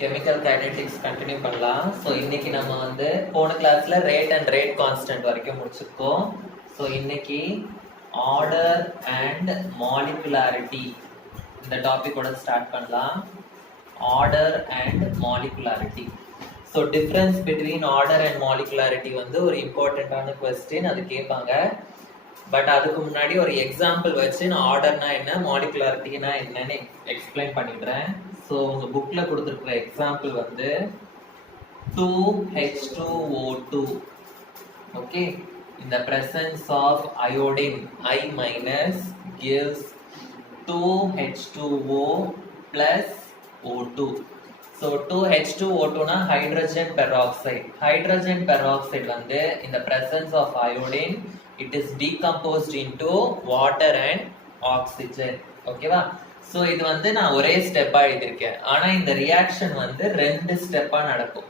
Chemical kinetics continue பண்ணலாம். So இன்னைக்கு நம்ம வந்து போன கிளாஸ்ல ரேட் அண்ட் ரேட் கான்ஸ்டன்ட் வரைக்கும் முடிச்சிருக்கோம். ஸோ இன்னைக்கு ஆர்டர் அண்ட் மாலிகுலாரிட்டி இந்த டாபிக்கோட ஸ்டார்ட் பண்ணலாம். Order and molecularity. So difference between order and molecularity வந்து ஒரு இம்பார்ட்டண்ட்டான கொஸ்டின், அது கேட்பாங்க. பட் அதுக்கு முன்னாடி ஒரு எக்ஸாம்பிள் வச்சு நான் ஆர்டர்னா என்ன மாலிகுலாரிட்டினா என்னன்னு எக்ஸ்பிளைன் பண்ணிடுறேன். ஸோ உங்க புக்ல கொடுத்துருக்கிற எக்ஸாம்பிள் வந்து 2H2O2. Okay, in the presence of iodine I minus gives 2H2O plus O2. So 2H2O2 na hydrogen peroxide. Hydrogen peroxide வந்து in the presence of iodine it is decomposed into water and oxygen. ஓகேவா? So இது வந்து நான் ஒரே ஸ்டெப்பா எழுதியிருக்கேன். ஆனா இந்த ரியாக்ஷன் வந்து ரெண்டு ஸ்டெப்பா நடக்கும்.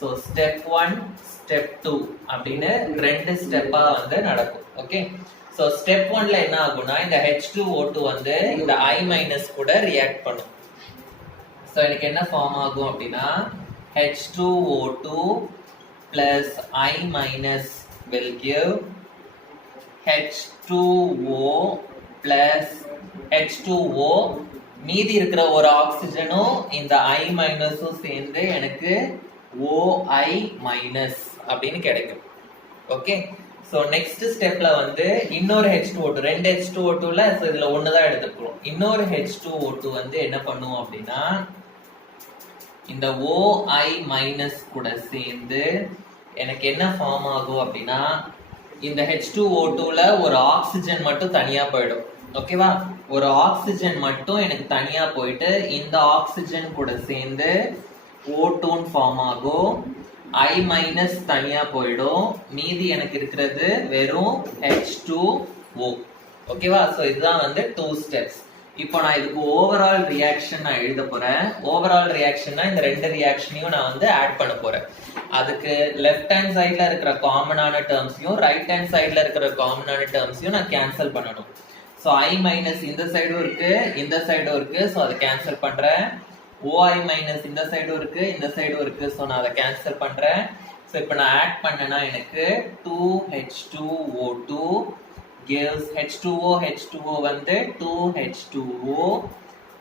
ஸோ ஸ்டெப் 1 ஸ்டெப் 2 அப்படின்னு ரெண்டு ஸ்டெப்பா வந்து நடக்கும். ஓகே, ஸோ ஸ்டெப் 1ல என்ன ஆகும்னா இந்த H2O2 வந்து இந்த I- கூட ரியாக்ட் பண்ணும். ஸோ எனக்கு என்ன ஃபார்ம் ஆகும் அப்படின்னா H2O2 plus I- will give H2O plus H2O. மீதி இருக்கிற ஒரு ஆக்சிஜனும் இந்த I- சேர்ந்து எனக்கு OI- அப்படின்னு கிடைக்கும். ஓகே, ஸோ நெக்ஸ்ட் ஸ்டெப்ல வந்து இன்னொரு H2O2, ரெண்டு H2O2ல இதுல ஒண்ணுதான் எடுத்துக்கிறோம். இன்னொரு H2O2 வந்து என்ன பண்ணும் அப்படின்னா இந்த OI- கூட சேர்ந்து எனக்கு என்ன ஃபார்ம் ஆகும் அப்படின்னா இந்த H2O2ல ஒரு ஆக்சிஜன் மட்டும் தனியா போயிடும். ஓகேவா, ஒரு ஆக்சிஜன் மட்டும் எனக்கு தனியா போயிட்டு இந்த ஆக்சிஜன் கூட சேர்ந்து O2 ஃபார்ம் ஆகும். I- தனியா போயிடும். மீதி எனக்கு இருக்கிறது வெறும் H2O. ஓகேவா, சோ இதுதான் வந்து 2 ஸ்டெப்ஸ். இப்போ நான் இதுக்கு ஓவரால் ரியாக்ஷன் நான் எழுத போறேன். ஓவரால் ரியாக்ஷன்னா இந்த ரெண்டு ரியாக்ஷனையும் நான் வந்து ஆட் பண்ண போறேன். அதுக்கு லெஃப்ட் ஹேண்ட் சைடுல இருக்கிற காமனான டேர்ம்ஸையும் ரைட் ஹேண்ட் சைடுல இருக்கிற காமனான டேர்ம்ஸையும் நான் கேன்சல் பண்ணணும். ஸோ I- இந்த சைடும் இருக்கு, இந்த சைடும் இருக்கு. ஸோ அதை கேன்சல் பண்றேன். OI- இந்த சைடும் இருக்கு, இந்த சைடும் இருக்கு. ஸோ நான் அதை கேன்சல் பண்றேன். ஸோ இப்போ நான் ஆட் பண்ணேன்னா எனக்கு 2H2O2 gives H2O வந்து 2H2O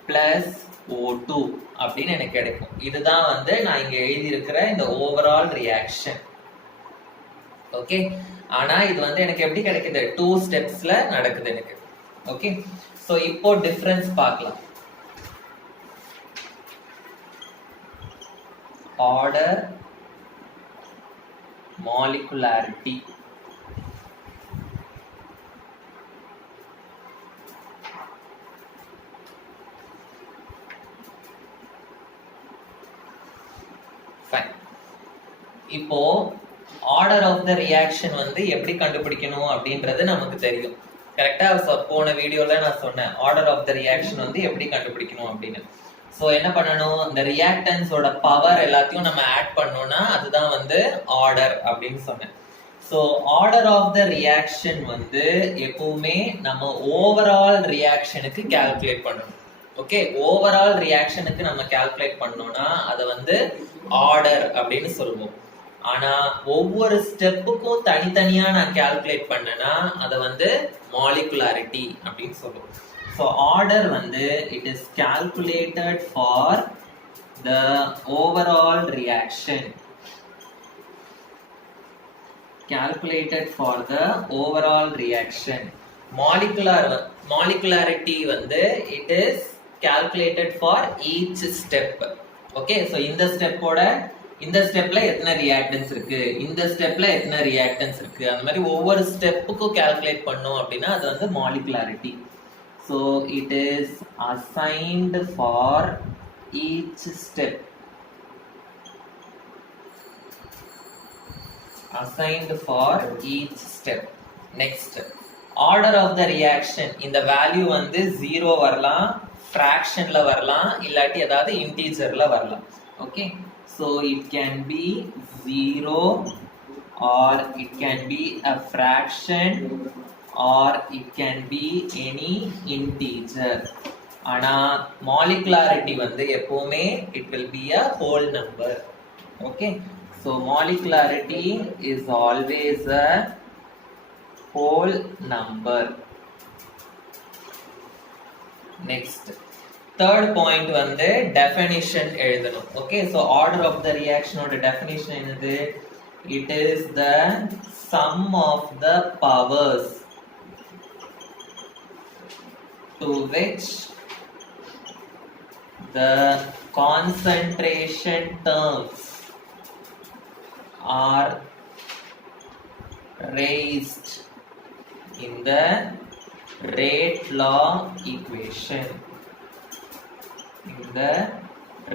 plus O2 அப்படின்னு எனக்கு கிடைக்கும். இதுதான் வந்து நான் இங்க எழுதி இருக்கிற இந்த ஓவரால் ரியாக்ஷன். ஓகே, ஆனா இது வந்து எனக்கு எப்படி கிடைக்குது, 2 ஸ்டெப்ஸ்ல நடக்குது எனக்கு. ஓகே, சோ இப்போ டிஃபரன்ஸ் பார்க்கலாம். Order, molecularity. இப்போ ஆர்டர் ஆஃப் த ரியாக்ஷன் வந்து எப்படி கண்டுபிடிக்கணும் அப்படின்றது நமக்கு தெரியும். கரெக்டா, போன வீடியோல நான் சொன்னேன் ஆர்டர் ஆஃப் த ரியாக்ஷன் வந்து எப்படி கண்டுபிடிக்கணும் அப்படின்னு. சோ என்ன பண்ணணும், இந்த ரியாக்டன்ஸோட பவர் எல்லாத்தையும் நம்ம ஆட் பண்ணோம்னா அதுதான் வந்து ஆர்டர் அப்படின்னு சொன்னேன். So order of the reaction வந்து எப்பவுமே நம்ம ஓவரால் ரியாக்ஷனுக்கு கால்குலேட் பண்ணணும். ஓகே, ஓவரால் ரியாக்ஷனுக்கு நம்ம கால்குலேட் பண்ணோம்னா அதை வந்து ஆர்டர் அப்படின்னு சொல்லுவோம். ஆனா ஒவ்வொரு ஸ்டெப்புக்கும் தனித்தனியா நான் கால்குலேட் பண்ணேன்னா அதை வந்து மாலிகுலாரிட்டி அப்படின்னு சொல்லுவோம். ஸோ ஆர்டர் வந்து it is calculated for the overall reaction. Calculated for the overall reaction. Molecularity வந்து it is calculated for each step. Okay, so இந்த ஸ்டெப்போட இந்த ஸ்டெப்ல எத்தனை ரியாக்டன்ஸ் இருக்கு, இந்த ஸ்டெப்ல எத்தனை ரியாக்டன்ஸ் இருக்கு, அந்த மாதிரி ஒவ்வொரு ஸ்டெப்புக்கும் கால்குலேட் பண்ணோம் அப்படின்னா அது வந்து molecularity. So it is assigned for each step. Assigned for each step. Next order of the reaction. இந்த வேல்யூ வந்து 0 வரலாம், ஃபிராக்ஷன்ல வரலாம், இல்லாட்டி ஏதாவது இன்டீஜர்ல வரலாம். Okay, so it can be 0 or it can be a fraction or it can be any integer. ஆனா molecularity வந்து எப்பவுமே it will be a whole number. Okay, so molecularity is always a whole number. Next, third point வந்து definition எழுதணும். Okay, so order of the reaction ஓட definition என்னது? It is the sum of the powers to which the concentration terms are raised in the rate law equation. In the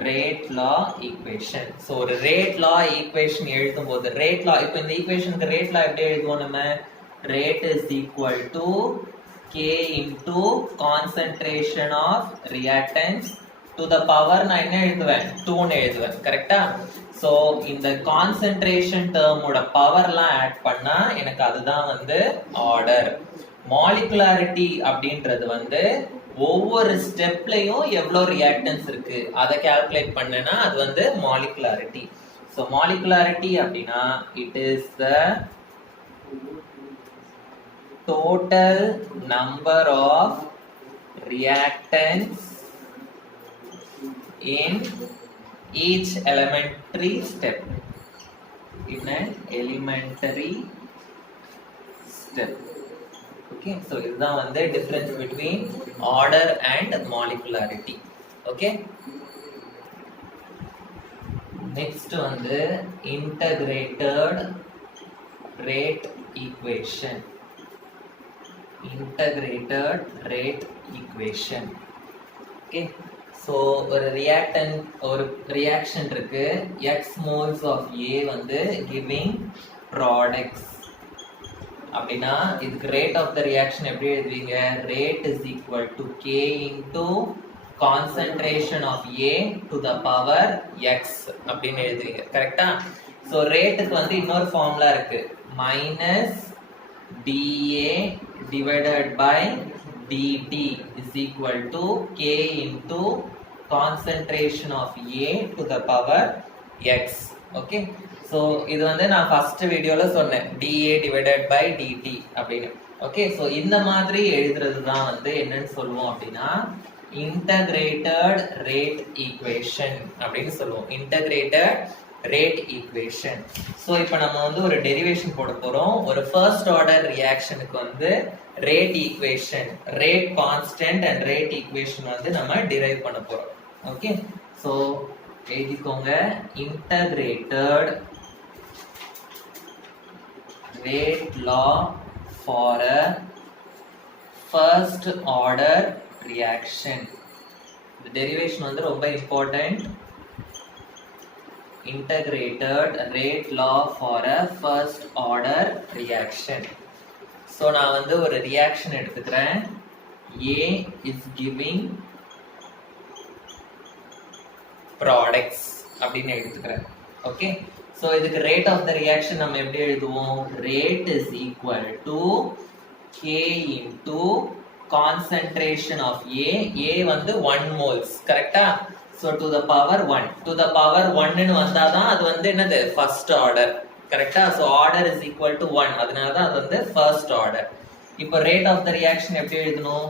rate law equation. So ஒரு rate law equation எழுதும்போது rate law, இப்போ இந்த ஈக்குவேஷனுக்கு rate law எப்படி எழுதுவோம் நம்ம? Rate is equal to K into concentration of reactants to the power நான் என்ன எழுதுவேன்? 2 எழுதுவேன். கரெக்டா? So இந்த concentration term ஓட பவர்லாம் ஆட் பண்ணா எனக்கு அதுதான் வந்து ஆர்டர். மாலிகுலாரிட்டி அப்படின்றது வந்து ஒவ்வொரு ஸ்டெப்லயும் எவ்வளவு ரியாக்டன்ஸ் இருக்கு அதை கால்குலேட் பண்ணனா அது வந்து மாலிகுலாரிட்டி. சோ மாலிகுலாரிட்டி அப்படின்னா it is the total number of reactants in each elementary step. In an elementary step. Okay, so இதுதான் வந்து difference between order and molecularity. Okay, next வந்து integrated rate equation. Integrated rate equation. Okay, so ஒரு reactant ஒரு reaction இருக்கு, x moles of A வந்து giving products அப்படின்னா இதுக்கு rate of the reaction எப்படி எழுதுவீங்க? Rate is equal to K into concentration of A to the power x அப்படின்னு எழுதுவீங்க. கரெக்டா? so ரேட்டுக்கு வந்து இன்னொரு ஃபார்முலா இருக்கு, minus dA divided by dt is equal to K into concentration of A to the power x. Okay, so இது வந்து நான் ஃபர்ஸ்ட் வீடியோல சொன்னேன் dA divided by dt அப்படின்னு. ஓகே, so இந்த மாதிரி எழுதுறது தான் வந்து என்னன்னு சொல்லுவோம் அப்படின்னா integrated rate equation அப்படின்னு சொல்லுவோம். integrated rate equation. so இப்போ நம்ம வந்து ஒரு டெரிவேஷன் போட போறோம். ஒரு ஃபர்ஸ்ட் ஆர்டர் ரியாக்ஷனுக்கு வந்து rate equation, rate constant and rate equation வந்து நம்ம டிரைவ் பண்ண போறோம். ஓகே, so எழுதிக்கோங்க, integrated rate law for a first order reaction. the derivation வந்து ரொம்ப important. integrated rate law for a first order reaction. so நான் வந்து ஒரு reaction எடுத்துக்கிறேன். A is giving products அப்படின்னு எடுத்துக்கிறேன். ஓகே, so இதுக்கு rate of the reaction நம்ம எப்படி எழுதுவோம்? rate is equal to K into concentration of A. A வந்து 1 moles. கரெக்டா? so to the power 1. to the power 1 ன்னு வந்தாதான் அது வந்து என்னது? first order. கரெக்டா? so order is equal to 1. அதனால தான் அது வந்து first order. இப்போ rate of the reaction எப்படி எழுதணும்?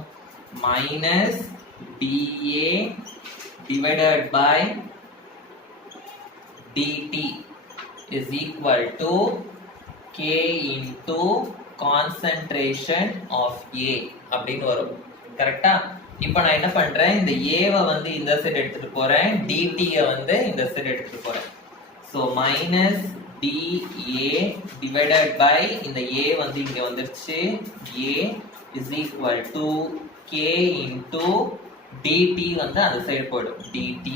minus dA divided by dt is equal to K into concentration of A அப்படின்னு வரும். கரெக்டா? இப்போ நான் என்ன பண்றேன், இந்த A வை வந்து இந்த சைடு எடுத்துட்டு போறேன், dt யை வந்து இந்த சைடு எடுத்துட்டு போறேன். so minus dA divided by இந்த A வந்து இங்க வந்துருச்சு, A is equal to K into dt வந்து அந்த சைடு போய்டும், dt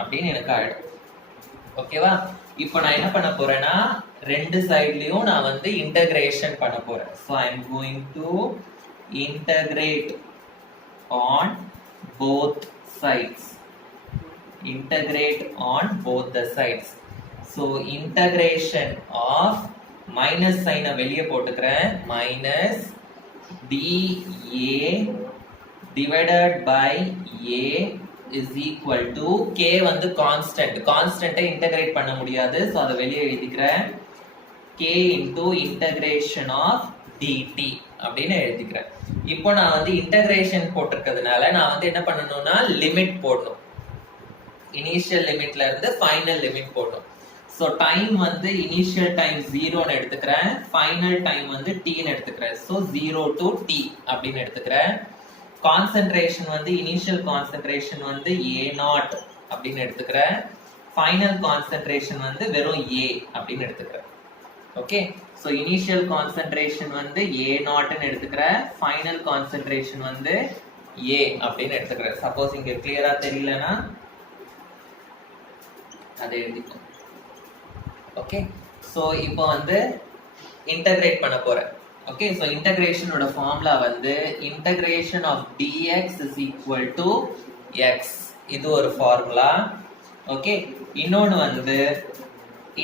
அப்படின்னு எனக்கு ஆயிடும். ஓகேவா? இப்போ நான் என்ன பண்ண போறேன்னா ரெண்டு சைடுலயும் நான் வந்து இன்டகிரேஷன் பண்ண போறேன். so I am going to integrate on both sides. integrate on both the sides. so integration of minus sign வெளியே போட்டுக்கிறேன், minus dA divided by a is equal to k வந்து கான்ஸ்டன்ட் கான்ஸ்டன்ட்டை இன்டகிரேட் பண்ண முடியாது so அத வெளியே எழுதிக்கிறேன் k into integration of dt அப்படின்னு எழுதிக்கிறேன் இப்போ நான் வந்து இன்டகிரேஷன் போட்டிருக்கிறதுனால நான் வந்து என்ன பண்ணணும்னா லிமிட் போடணும் இனிஷியல் லிமிட்ல இருந்து ஃபைனல் லிமிட் போடணும் சோ டைம் வந்து இனிஷியல் டைம் 0 ன்னு எடுத்துக்கிறேன் ஃபைனல் டைம் வந்து t ன்னு எடுத்துக்கிறேன் சோ 0 to t அப்படின்னு எடுத்துக்கிறேன் கான்சென்ட்ரேஷன் வந்து இனிஷியல் கான்சென்ட்ரேஷன் வந்து a0 அப்படின்னு எடுத்துக்கிறேன் ஃபைனல் கான்சென்ட்ரேஷன் வந்து வெறும் a அப்படின்னு எடுத்துக்கிறேன் ஓகே சோ இனிஷியல் கான்சென்ட்ரேஷன் வந்து a0 ன்னு எடுத்துக்கிறேன் ஃபைனல் கான்சென்ட்ரேஷன் வந்து a அப்படின்னு எடுத்துக்கிறேன் சப்போஸ் இங்க கிளியரா தெரியலனா அதை எழுதிக்கோ ஓகே சோ இப்போ வந்து இன்டகிரேட் பண்ண போறேன் ஓகே சோ இன்டகிரேஷனோட ஃபார்முலா வந்து integration of dx is equal to x இது ஒரு ஃபார்முலா ஓகே இன்னொன்னு வந்து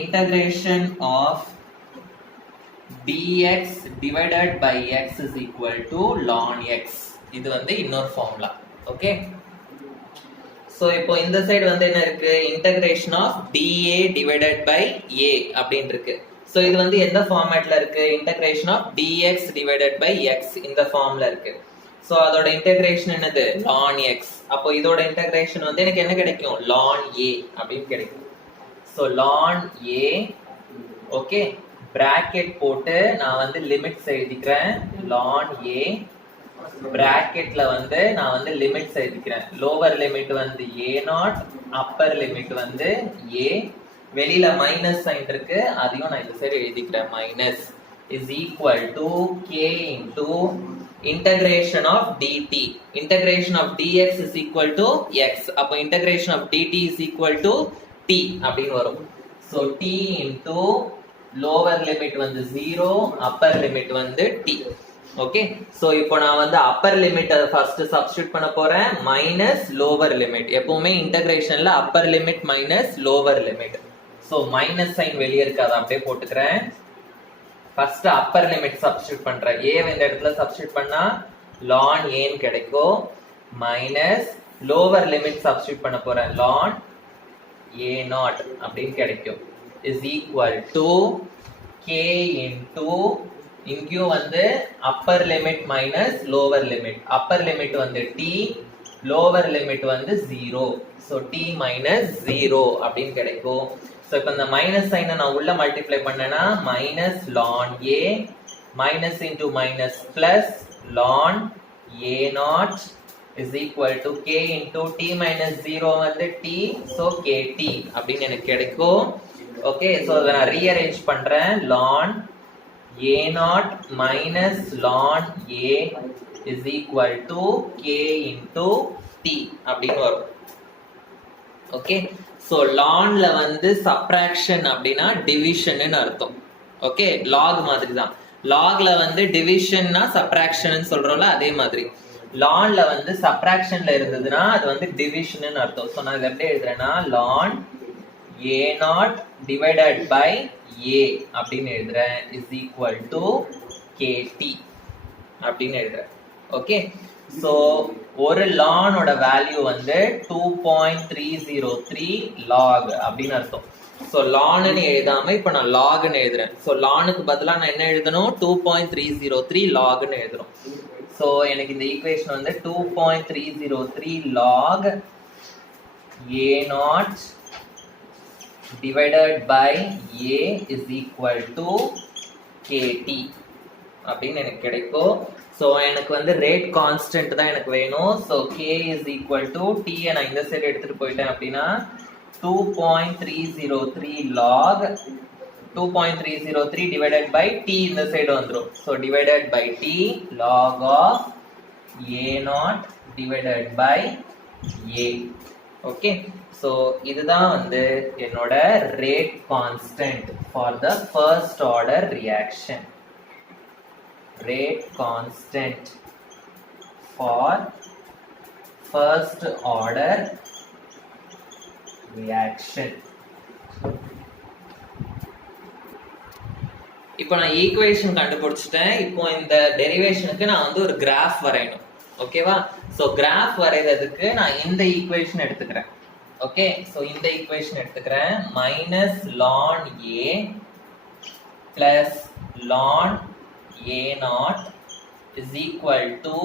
integration of dx divided by x is equal to ln x இது வந்து இன்னொரு ஃபார்முலா ஓகே சோ இப்போ இந்த சைடு வந்து என்ன இருக்கு integration of dA divided by a அப்படினு இருக்கு சோ இது வந்து எந்த ஃபார்மட்ல இருக்கு integration of dx divided by x இந்த ஃபார்ம்ல இருக்கு சோ அதோட இன்டகிரேஷன் என்னது ln x அப்போ இதோட இன்டகிரேஷன் வந்து எனக்கு என்ன கிடைக்கும் ln a அப்படினு கிடைக்கும் so ln a okay bracket போட்டு நான் வந்து லிமிட்ஸ் எழுதிக்கிறேன் ln a பிராக்கெட்ல வந்து நான் வந்து லிமிட்ஸ் எழுதிக்கிறேன் லோவர் லிமிட் வந்து a0 அப்பர் லிமிட் வந்து a வெளியில மைனஸ் சைன் இருக்கு அதையும் நான் இந்த சைடு எழுதிக்கிறேன் minus is equal to k into integration of dt integration of dx is equal to x அப்போ integration of dt is equal to t அப்படின்னு வரும் so t into lower limit வந்து 0 upper limit வந்து t okay so இப்போ நான் வந்து upper limit first substitute பண்ண போறேன் மைனஸ் லோவர் லிமிட் எப்பவுமே இன்டகிரேஷன்ல upper limit minus lower limit so minus sign வெளிய இருக்கு அத அப்படியே போட்டுக்கிறேன் ஃபர்ஸ்ட் அப்பர் லிமிட் சப்ஸ்டிட்யூட் பண்றேன் a இந்த இடத்துல சப்ஸ்டிட்யூட் பண்ணா ln a ன்னு கிடைக்கும் மைனஸ் லோவர் லிமிட் சப்ஸ்டிட்யூட் பண்ண போறேன் ln a0 அப்படினு கிடைக்கும் is equal to k into இங்க வந்து Appar limit minus lower limit upper limit வந்து t லோவர் லிமிட் வந்து 0 சோ t minus 0 அப்படினு கிடைக்கும் சோ இப்போ இந்த மைனஸ் சைனை நான் உள்ள மல்டிப்ளை பண்ணேனா minus ln a minus into minus plus ln a0 is equal to k into t minus 0 வந்து t so kt அப்படினு எனக்கு கிடைக்கும் ஓகே சோ அத நான் ரீஅரேஞ்ச் பண்றேன் ln a0 minus ln a is equal to k into t அப்படின்னு வரும் okay so ln ல வந்து சப்ட்ராக்ஷன் அப்படினா டிவிஷன் ன்னு அர்த்தம் ஓகே log மாதிரி தான் log ல வந்து டிவிஷன்னா சப்ட்ராக்ஷன் ன்னு சொல்றோம்ல அதே மாதிரி ln ல வந்து சப்ட்ராக்ஷன்ல இருந்ததுனா அது வந்து டிவிஷன் ன்னு அர்த்தம் சோ நான் இத எப்படி எழுதுறேன்னா ln a0 divided by a அப்படின்னு எழுதுறேன் is equal to kt அப்படின்னு எழுதுறேன் ஓகே சோ ஒரு ln ஓட வேல்யூ வந்து 2.303 log அப்படின்னு அர்த்தம் சோ ln ன்னு எழுதாம இப்போ நான் log ன்னு எழுதுறேன் சோ ln க்கு பதிலா நான் என்ன எழுதணும் 2.303 log ன்னு எழுதுறோம் சோ எனக்கு இந்த ஈக்குவேஷன் வந்து 2.303 log a0 divided by a is equal to kt அப்படின்னு எனக்கு கிடைக்கும் சோ எனக்கு வந்து ரேட் கான்ஸ்டன்ட் தான் எனக்கு வேணும் so k is equal to t நான் இந்த சைடு எடுத்துட்டு போயிட்டேன் அப்படினா 2.303 log 2.303 divided by t இந்த சைடு வந்துரும் so divided by t log of a0 divided by a okay so இதுதான் வந்து என்னோட rate constant for the first order reaction rate constant for first order reaction இப்போ நான் ஈக்குவேஷன் கண்டுபிடிச்சிட்டேன் இப்போ இந்த டெரிவேஷனுக்கு நான் வந்து ஒரு கிராஃப் வரையணும் ஓகேவா சோ கிராஃப் வரைகிறதுக்கு நான் இந்த ஈக்குவேஷன் எடுத்துக்கிறேன். ஓகே, சோ இந்த ஈக்குவேஷன் எடுத்துக்கிறேன். Minus ln A plus ln A naught is equal to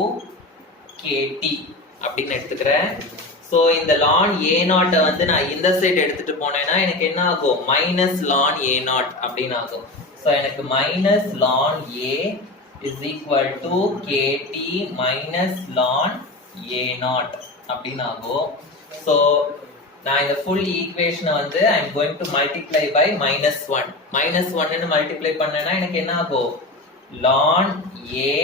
K T அப்படின்னு எடுத்துக்கிறேன். சோ இந்த லான் ஏ நாட்டை வந்து நான் இந்த சைடு எடுத்துட்டு போனேன்னா எனக்கு என்ன ஆகும்? மைனஸ் லான் ஏ நாட் அப்படின்னு ஆகும். சோ எனக்கு minus ln A is equal to kt minus ln A naught அப்படின்னு ஆகும். சோ நான் இந்த ஃபுல் ஈக்குவேஷனை வந்து I am going to multiply by minus one. Minus ஒன்னு மல்டிப்ளை பண்ணேன்னா எனக்கு என்ன ஆகும்? லான் ஏ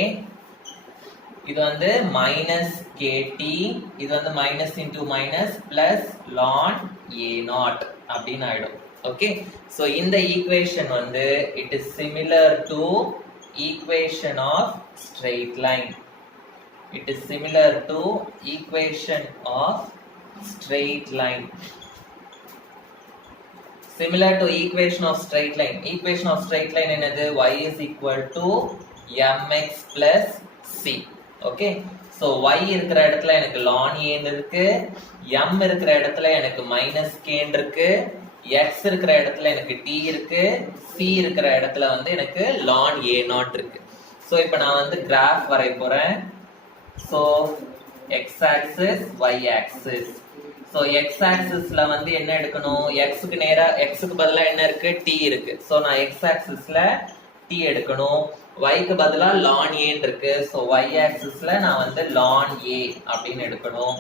இது வந்து மைனஸ் கேடி, இது வந்து minus into minus plus ln A naught அப்படின்னு ஆயிடும். ஓகே, ஸோ இந்த ஈக்குவேஷன் வந்து it is similar to equation of straight line. It is similar to equation of straight line. Similar to equation of straight line. Equation of straight line என்னது? Y is equal to mx plus c. Okay, so y இருக்கிற இடத்துல எனக்கு ln a இருக்கு, m இருக்கிற இடத்துல எனக்கு minus k இருக்கு, x இருக்கிற இடத்துல எனக்கு t இருக்கு, c இருக்கிற இடத்துல வந்து எனக்கு ln a naught இருக்கு. So இப்போ நான் வந்து கிராஃப் வரைய போறேன். So x axis y axis. So x axisல வந்து என்ன எடுக்கணும்? x க்கு நேரா x க்கு பதிலா என்ன இருக்கு? t இருக்கு. So நான் x axisல t எடுக்கணும். y க்கு பதிலா ln a இருக்கு. So y axisல நான் வந்து ln a அப்படின்னு எடுக்கணும்.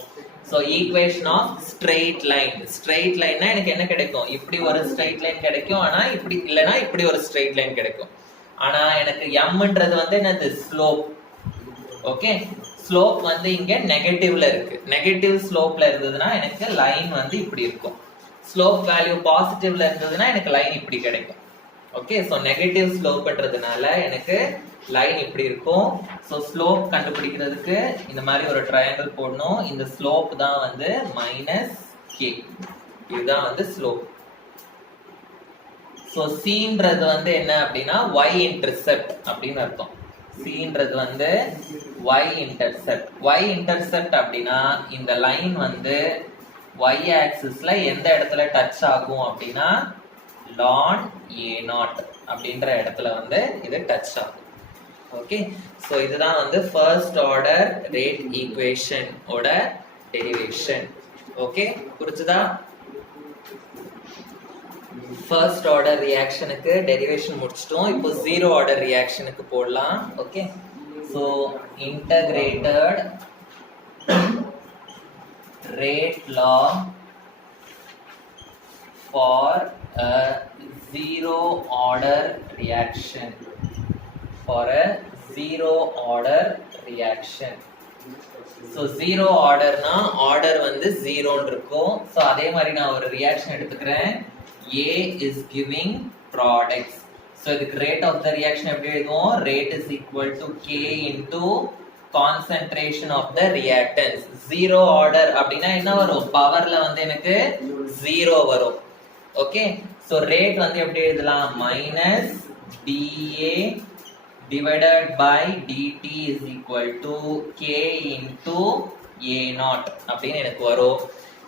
So equation of straight line. Straight lineனா எனக்கு என்ன கிடைக்கும்? இப்படி ஒரு straight line கிடைக்கும். ஆனா இப்படி இல்லனா இப்படி ஒரு straight line கிடைக்கும். ஆனா எனக்கு mன்றது வந்து என்னது? ஸ்லோப். ஓகே, ஸ்லோப் வந்து இங்க நெகட்டிவ்ல இருக்கு. நெகட்டிவ் ஸ்லோப்ல இருந்ததுன்னா எனக்கு லைன் வந்து இப்படி இருக்கும். ஸ்லோப் வேல்யூ பாசிட்டிவ்ல இருந்ததுன்னா எனக்கு லைன் இப்படி கிடைக்கும். ஓகே, சோ நெகட்டிவ் ஸ்லோப்ன்றதுனால எனக்கு லைன் இப்படி இருக்கும். சோ ஸ்லோப் கண்டுபிடிக்கிறதுக்கு இந்த மாதிரி ஒரு ட்ரையாங்கிள் போடணும். இந்த ஸ்லோப் தான் வந்து மைனஸ் கே. இதுதான் வந்து ஸ்லோப். சோ சீன்றது வந்து என்ன அப்படின்னா y இன்டர்செப்ட் அப்படின்னு அர்த்தம். சீன்றது வந்து y இன்டர்செப்ட். y இன்டர்செப்ட் அப்படின்னா இந்த லைன் வந்து y ஆக்சிஸ்ல எந்த இடத்துல டச் ஆகும் அப்படின்னா ln a0 அப்படின்ற இடத்துல வந்து இது டச் ஆகும். ஓகே, சோ இதுதான் வந்து ஃபர்ஸ்ட் ஆர்டர் ரேட் ஈக்குவேஷன் ஓட டெரிவேஷன். ஓகே, புரிஞ்சுதா? ஃபர்ஸ்ட் ஆர்டர் ரியாக்ஷனுக்கு டெரிவேஷன் முடிச்சிட்டோம். இப்போ ஜீரோ ஆர்டர் ரியாக்ஷனுக்கு போடலாம். Okay, so integrated rate law for a zero order reaction. For a zero order reaction. So zero orderனா order வந்து 0 இருக்கும். ஸோ அதே மாதிரி நான் ஒரு ரியாக்ஷன் எடுத்துக்கிறேன். A is giving products. So இதுக்கு rate of the reaction எப்படி எழுதுவோம்? Rate is equal to K into concentration of the reactants. Zero order அப்படின்னா என்ன வரும்? பவர்ல வந்து எனக்கு 0 வரும். ஓகே, so rate வந்து எப்படி எழுதலாம்? minus dA divided by dt is equal to K into A0 அப்படின்னு எனக்கு வரும்.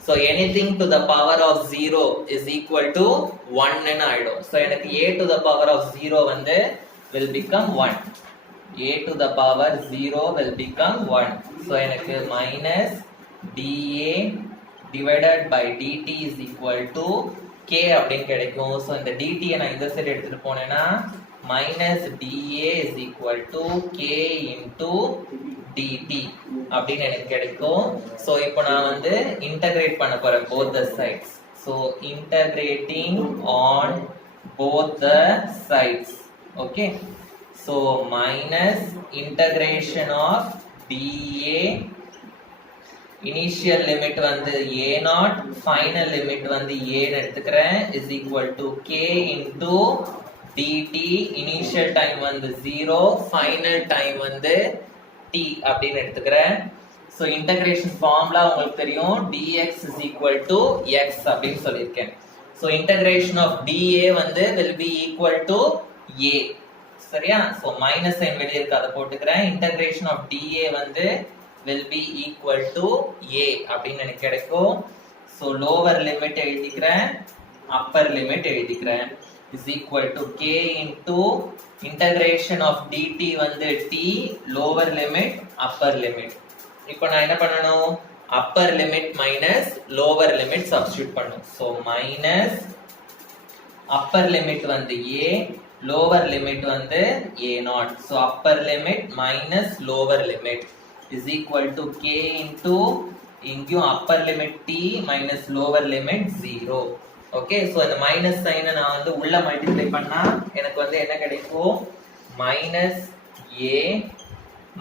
So anything to the power of 0 is equal to 1 ன்னு ஆயிடும். So எனக்கு a to the power of 0 வந்து will become 1. a to the power 0 will become 1. So எனக்கு minus dA divided by dt is equal to k அப்படின்னு கிடைக்கும். So இந்த dt நான் இந்த சைடு எடுத்துட்டு போனேன்னா minus dA is equal to k into dt அப்படின்னு எனக்கு கிடைக்கும். சோ இப்போ நான் வந்து இன்டகிரேட் பண்ண போறேன் both the sides. So integrating on both the sides. Okay, so minus integration of dA, initial limit வந்து a0, final limit வந்து a ன்னு எடுத்துக்கிறேன், is equal to k into dt. initial time வந்து 0, final time வந்து t அப்படின்னு எடுத்துக்கிறேன். So integration formula உங்களுக்கு தெரியும், dx is equal to x அப்படின்னு சொல்லியிருக்கேன். சோ இன்டகிரேஷன் ஆஃப் dA வந்து will be equal to a. சரியா? சோ மைனஸ் சைன் வெளிய இருக்கு, அதை போட்டுக்கிறேன். இன்டகிரேஷன் ஆஃப் dA வந்து will be equal to a அப்படின்னு எனக்கு கிடைக்கும். So lower limit எழுதிக்கிறேன், upper limit எழுதிக்கிறேன், is equal to k into integration of dt வந்து t, lower limit upper limit. இப்போ நான் என்ன பண்ணணும், upper limit minus lower limit substitute பண்ணணும். So minus upper limit வந்து a, lower limit வந்து a0. So upper limit minus lower limit is equal to k into இங்கேயும் upper limit t minus lower limit 0. Okay, so இந்த minus சைனை நான் வந்து உள்ள multiply பண்ணா எனக்கு வந்து என்ன கிடைக்கும், minus A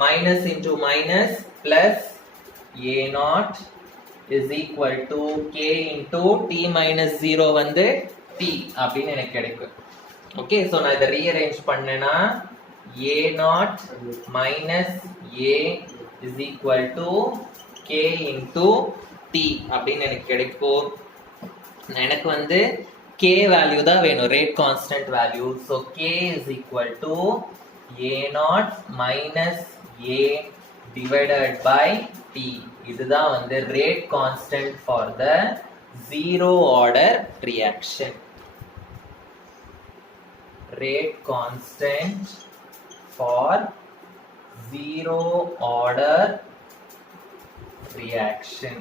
minus into minus plus A naught is equal to K into t minus 0 வந்து டி அப்படின்னு எனக்கு கிடைக்கும். ஓகே, ஸோ நான் இதை ரீஅரேஞ்ச் பண்ணேன்னா A naught minus A is equal to K into T அப்படின்னு எனக்கு கிடைக்கும். எனக்கு வந்து k வேல்யூ தான் வேணும், rate constant value. So k is equal to A naught minus A divided by T. இதுதான் வந்து rate constant for the zero order reaction. Rate constant for zero order reaction.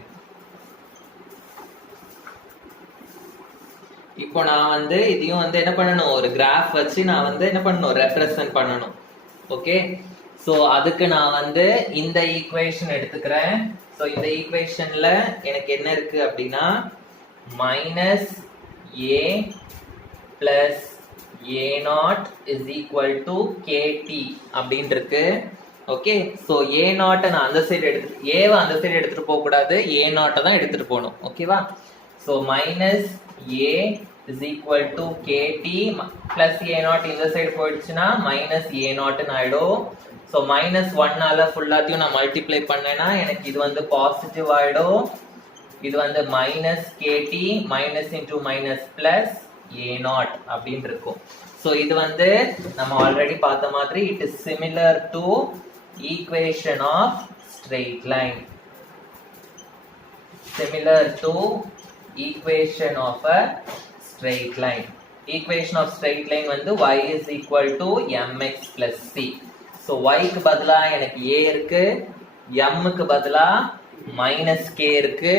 இப்போ நான் வந்து இதையும் வந்து என்ன பண்ணணும், ஒரு கிராஃப் வச்சு நான் வந்து என்ன பண்ணணும், ரெப்ரசன்ட் பண்ணணும். ஓகே, ஸோ அதுக்கு நான் வந்து இந்த ஈக்குவேஷன் எடுத்துக்கிறேன். ஸோ இந்த ஈக்குவேஷன்ல எனக்கு என்ன இருக்கு அப்படின்னா minus A plus A naught is equal to K T அப்படின்னு இருக்கு. ஓகே, ஸோ ஏ நாட்டை நான் அந்த சைடு எடுத்து, ஏவை அந்த சைடு எடுத்துட்டு போக கூடாது, ஏ நாட்டை தான் எடுத்துட்டு போகணும். ஓகேவா? So minus A is equal to kt plus A naught இந்த சைடு போயிடுச்சுன்னா மைனஸ் ஏ நாட்னு ஆயிடும். ஸோ மைனஸ் ஒன்னால ஃபுல்லாத்தையும் நான் மல்டிப்ளை பண்ணேன்னா எனக்கு இது வந்து பாசிட்டிவ் ஆயிடும். இது வந்து minus kt minus into minus plus A naught அப்படின்னு இருக்கும். ஸோ இது வந்து நம்ம ஆல்ரெடி பார்த்த மாதிரி it is similar to equation of straight line. Similar to equation of a straight line. Equation of straight line வந்து y is equal to mx plus c. So y க்கு பதிலா எனக்கு a இருக்கு, m க்கு பதிலா minus k இருக்கு,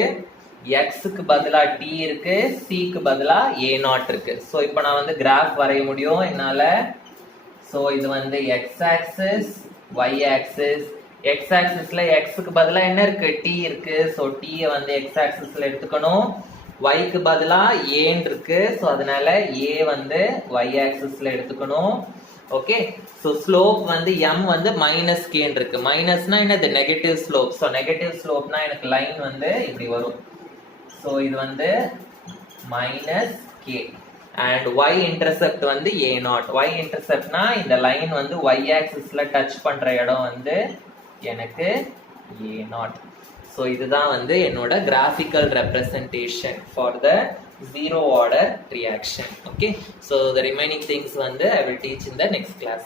x க்கு பதிலா t இருக்கு, c க்கு பதிலா a0 இருக்கு. So இப்போ நான் வந்து கிராஃப் வரைய முடியும் என்னால. So இது வந்து x axis, y axis. x axisல x க்கு பதிலா என்ன இருக்கு, t இருக்கு. சோ t வந்து x axisல எடுத்துக்கணும். y க்கு பதிலா a இருக்கு. சோ அதனால a வந்து y axisல எடுத்துக்கணும். ஓகே, சோ ஸ்லோப் வந்து m வந்து மைனஸ் k இருக்கு. மைனஸ்னா என்னது, நெகட்டிவ் ஸ்லோப். சோ நெகட்டிவ் ஸ்லோப்னா எனக்கு லைன் வந்து இப்படி வரும். சோ இது வந்து minus k and y intercept வந்து a0. y interceptனா இந்த லைன் வந்து y axisல டச் பண்ற இடம் வந்து எனக்கு a0. so இதுதான் வந்து என்னோட graphical representation for the zero order reaction. okay, so the remaining things வந்து I will teach in the next class.